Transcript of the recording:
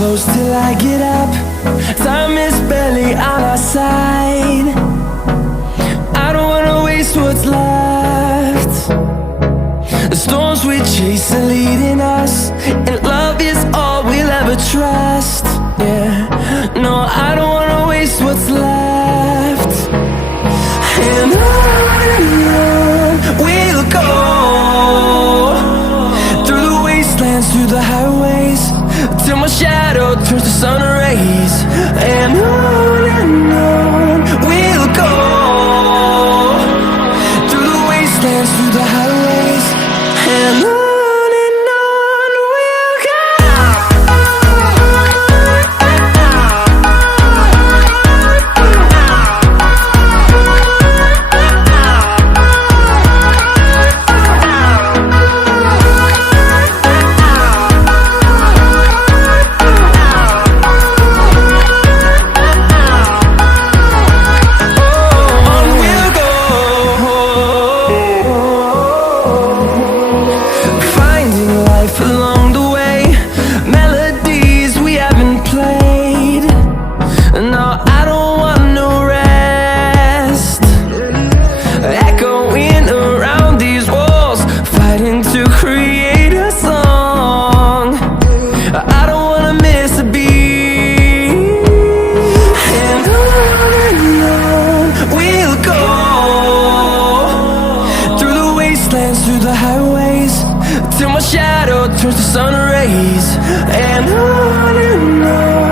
close till I get up. Time is barely on our side. I don't wanna waste what's left. The storms we chase are leading us, and love is all we'll ever trust. Yeah, no, I don't wanna waste what's left. And on we'll go, through the wastelands, through the highways, till my shadow turns to sun rays. And on we'll go, through the wastelands, through the highways, and on we'll go. till my shadow turns to sun rays. And on